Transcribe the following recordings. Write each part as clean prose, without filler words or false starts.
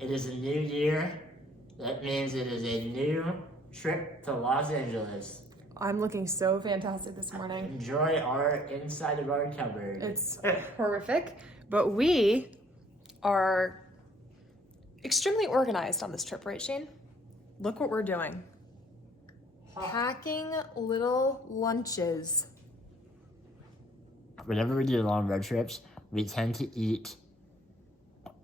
It is a new year. That means it is a new trip to Los Angeles. I'm looking so fantastic this morning. Enjoy our inside of our cupboard. It's horrific, but we are extremely organized on this trip, right, Shane? Look what we're doing. Packing little lunches. Whenever we do long road trips, we tend to eat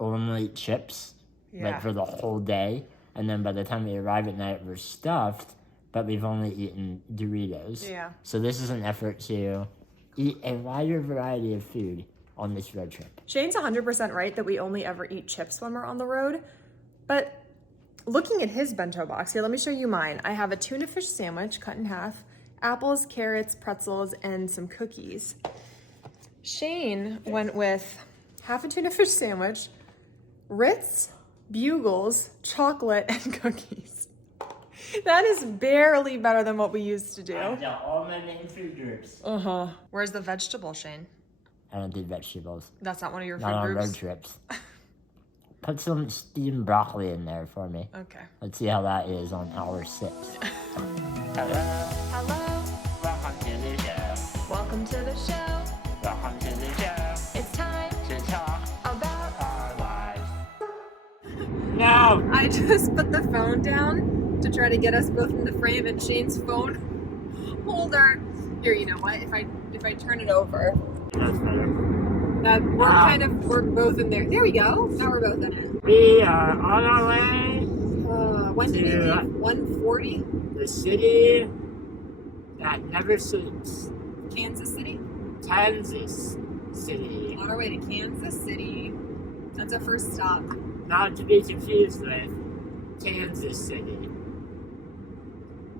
only chips, like for the whole day. And then by the time we arrive at night, we're stuffed, but we've only eaten Doritos. Yeah. So this is an effort to eat a wider variety of food on this road trip. Shane's 100% right that we only ever eat chips when we're on the road. But looking at his bento box, here, let me show you mine. I have a tuna fish sandwich cut in half, apples, carrots, pretzels, and some cookies. Shane went with half a tuna fish sandwich, Ritz, Bugles, chocolate, and cookies. That is barely better than what we used to do. All my main food groups. Uh-huh. Where's the vegetable, Shane? I don't do vegetables. That's not one of your food Not on groups? road trips. Put some steamed broccoli in there for me. Okay. Let's see how that is on hour 6. Hello. Hello. Welcome to the show. Welcome to the show. Welcome to the show. It's time To talk about... our lives. No! I just put the phone down to try to get us both in the frame, and Shane's phone holder. Here, you know what? If I turn it over, That's better. we're both in there. There we go. Now we're both in it. We are on our way When did we leave? 1:40. the city that never sleeps. Kansas City. Kansas City. On our way to Kansas City. That's our first stop. Not to be confused with Kansas City.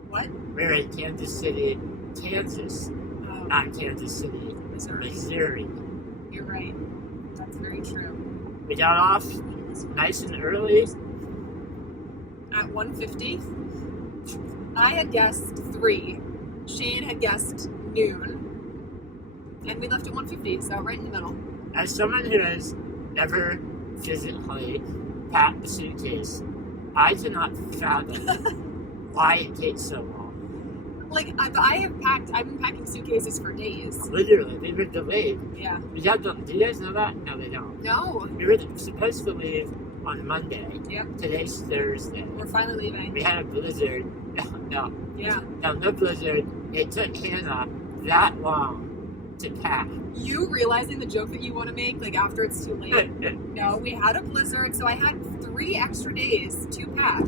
What? We're in Kansas City, Kansas, Oh, not Kansas City, Missouri. Missouri. You're right. That's very true. We got off nice and early. At 1:50, I had guessed 3. Shane had guessed noon. And we left at 1:50, so right in the middle. As someone who has never physically packed a suitcase, I cannot fathom why it takes so long. Like, I've been packing suitcases for days. Literally, they were delayed. Yeah. Do you guys know that? No, they don't. No. We were supposed to leave on Monday. Yep. Today's Thursday. We're finally leaving. We had a blizzard. No, no blizzard. It took Hannah that long to pack. You realizing the joke that you want to make, like, after it's too late? No, we had a blizzard, so I had 3 extra days to pack.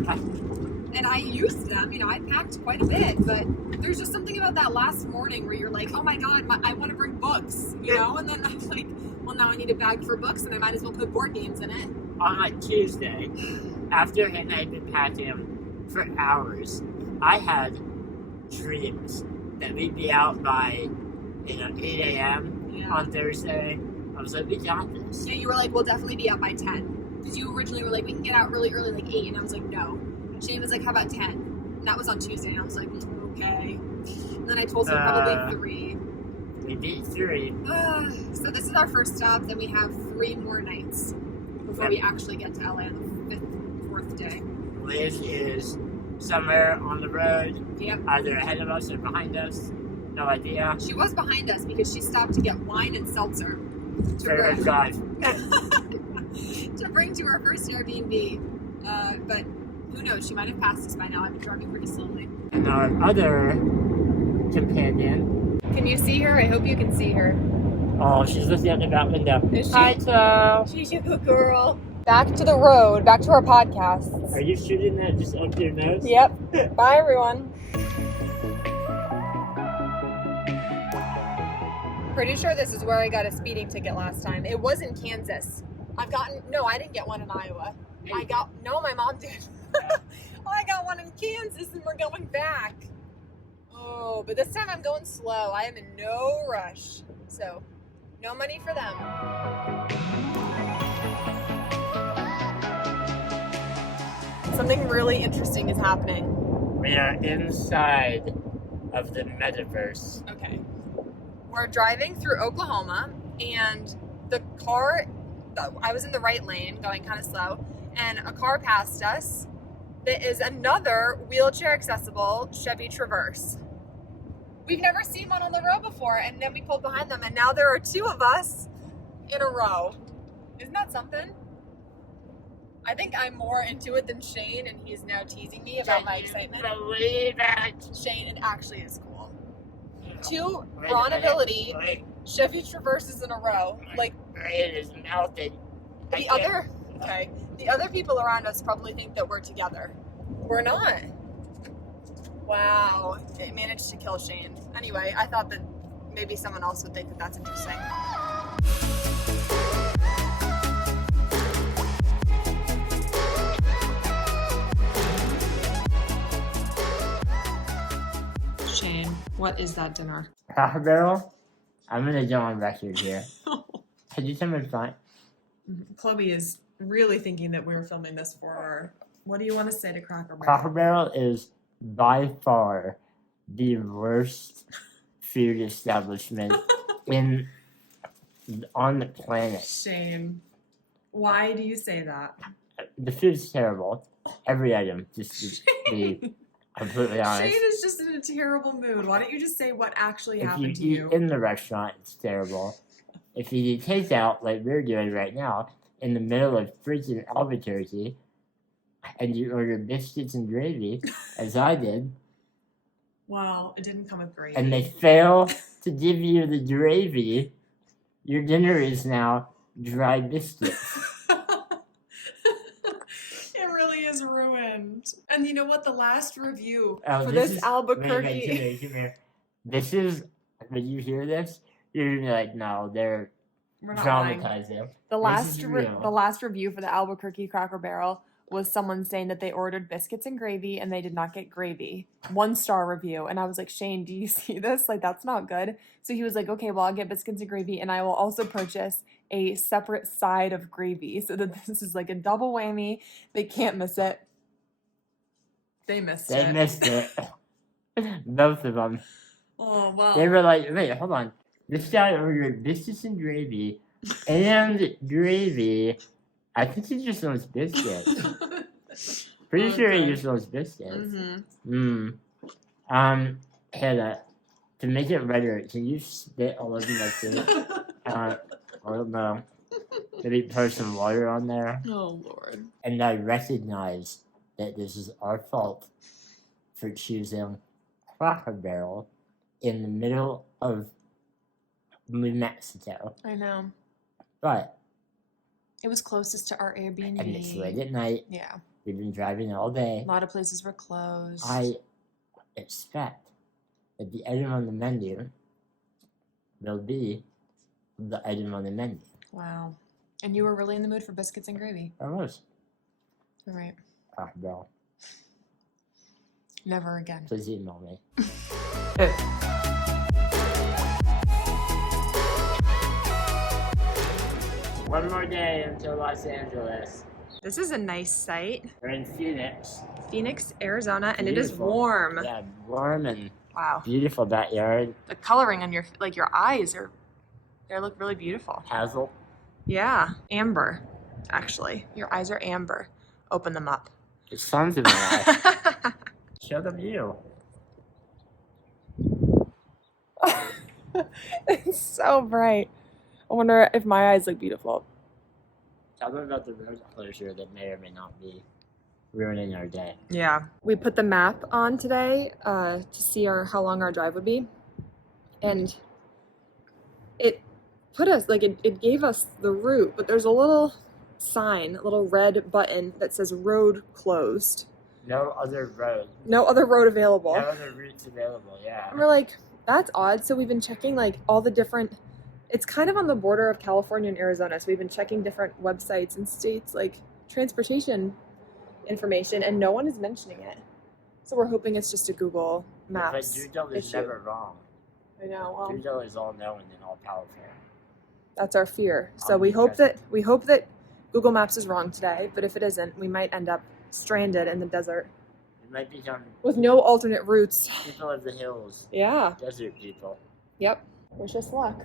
And I used them, I packed quite a bit, but there's just something about that last morning where you're like, oh my God, I want to bring books, And then I'm like, well, now I need a bag for books, and I might as well put board games in it. On like Tuesday, after Hannah had been packing for hours, I had dreams that we'd be out by, 8 a.m. on Thursday. I was like, we got this. Yeah, you were like, we'll definitely be out by 10. Because you originally were like, we can get out really early, like 8. And I was like, no. Shane was like, how about 10? And that was on Tuesday. And I was like, okay. And then I told him probably 3. We beat 3. So this is our first stop. Then we have 3 more nights before we actually get to LA on the 4th day. Liz is somewhere on the road. Yep. Either ahead of us or behind us. No idea. She was behind us because she stopped to get wine and seltzer. For her drive. To bring to our first Airbnb. But who knows? She might have passed us by now. I've been driving pretty slowly. And our other companion. Can you see her? I hope you can see her. Oh, she's looking out the back window. Is she? Hi, Toe. She's a good girl. Back to the road. Back to our podcast. Are you shooting that just up your nose? Yep. Bye, everyone. Pretty sure this is where I got a speeding ticket last time. It was in Kansas. I didn't get one in Iowa. My mom did. I got one in Kansas and we're going back. Oh, but this time I'm going slow. I am in no rush. So, no money for them. Something really interesting is happening. We are inside of the metaverse. Okay. We're driving through Oklahoma, and the car, I was in the right lane, going kind of slow, and a car passed us that is another wheelchair accessible Chevy Traverse. We've never seen one on the road before, and then we pulled behind them, and now there are two of us in a row. Isn't that something? I think I'm more into it than Shane, and he's now teasing me about my excitement. Believe it. Shane, it actually is cool. Two raw ability Chevy Traverses in a row. Like, it is melted. the other people around us probably think that we're together. We're not. Wow, it managed to kill Shane. Anyway, I thought that maybe someone else would think that that's interesting. Shane, what is that dinner? Cracker Barrel? I'm gonna go on record here. Can you tell me fun? Chloe is really thinking that we're filming this for our... What do you want to say to Cracker Barrel? Cracker Barrel is by far the worst food establishment on the planet. Shame. Why do you say that? The food's terrible. Every item, just to be completely honest. Shane is just in a terrible mood. Why don't you just say what actually happened If to you you? eat in the restaurant, it's terrible. If you eat takeout, like we're doing right now, in the middle of freaking Albuquerque, and you order biscuits and gravy, as I did, Well, it didn't come with gravy. and they fail to give you the gravy, your dinner is now dry biscuits. It really is ruined. And you know what? The last review Oh, for this this is- Albuquerque... Wait, come here. This is, when you hear this, you're gonna be like, no, they're We're not lying. traumatizing. The This is real. last review for the Albuquerque Cracker Barrel was someone saying that they ordered biscuits and gravy and they did not get gravy. 1-star review. And I was like, Shane, do you see this? Like, that's not good. So he was like, okay, well, I'll get biscuits and gravy and I will also purchase a separate side of gravy so that this is like a double whammy. They can't miss it. They missed They it. missed it. Both of them. Oh, well. They were like, wait, hold on. This guy ordered biscuits and gravy and gravy. I think he just wants biscuits. Pretty sure he Okay. just wants biscuits. Mm-hmm. Hannah, to make it redder, can you spit all over my food? I don't know. Maybe pour some water on there. Oh, Lord. And I recognize that this is our fault for choosing Cracker Barrel in the middle of New Mexico. I know. But, It was closest to our Airbnb. and it's late at night. Yeah. We've been driving all day. A lot of places were closed. I expect that the item on the menu will be the item on the menu. Wow. And you were really in the mood for biscuits and gravy. I was. All right. Cracker Barrel. Never again. Please email me. One more day until Los Angeles. This is a nice site. We're in Phoenix. Phoenix, Arizona, and it is Beautiful. warm. Yeah, warm and Wow. beautiful backyard. The coloring on your eyes they look really beautiful. Hazel. Yeah. Amber, actually. Your eyes are amber. Open them up. The sun's in my eye. Show them you. It's so bright. I wonder if my eyes look beautiful. Tell them about the road closure that may or may not be ruining our day. Yeah. We put the map on today to see how long our drive would be. And it put us, it gave us the route, but there's a little sign, a little red button that says road closed. No other road. No other road available. No other routes available, yeah. And we're like, that's odd. So we've been checking all the different, it's kind of on the border of California and Arizona. So we've been checking different websites and states transportation information, and no one is mentioning it. So we're hoping it's just a Google But Maps Google is issue. never wrong. I know. Well, Google is all knowing and all powerful. that's our fear. So we hope that Google Maps is wrong today. But if it isn't, we might end up stranded in the desert It might become with no alternate routes. people of the hills, Yeah. desert people. Yep. Wish us luck.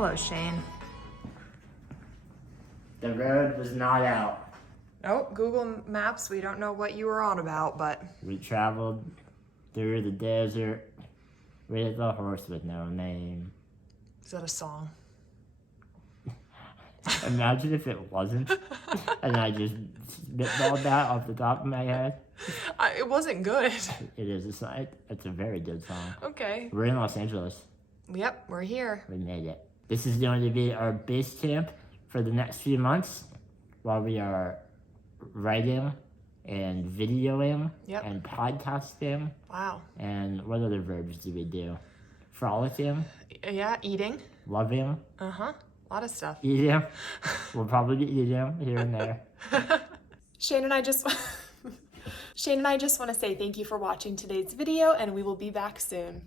Hello, Shane. The road was not out. Oh, Google Maps, we don't know what you were on about, but... We traveled through the desert with a horse with no name. Is that a song? Imagine if it wasn't, and I just spitballed that off the top of my head. It wasn't good. It is a song. It's a very good song. Okay. We're in Los Angeles. Yep, we're here. We made it. This is going to be our base camp for the next few months while we are writing and videoing and podcasting. Wow. And what other verbs do we do? Frolicking. Yeah, eating. Loving. Uh-huh. A lot of stuff. Eating. We'll probably be eating here and there. Shane and I just want to say thank you for watching today's video, and we will be back soon.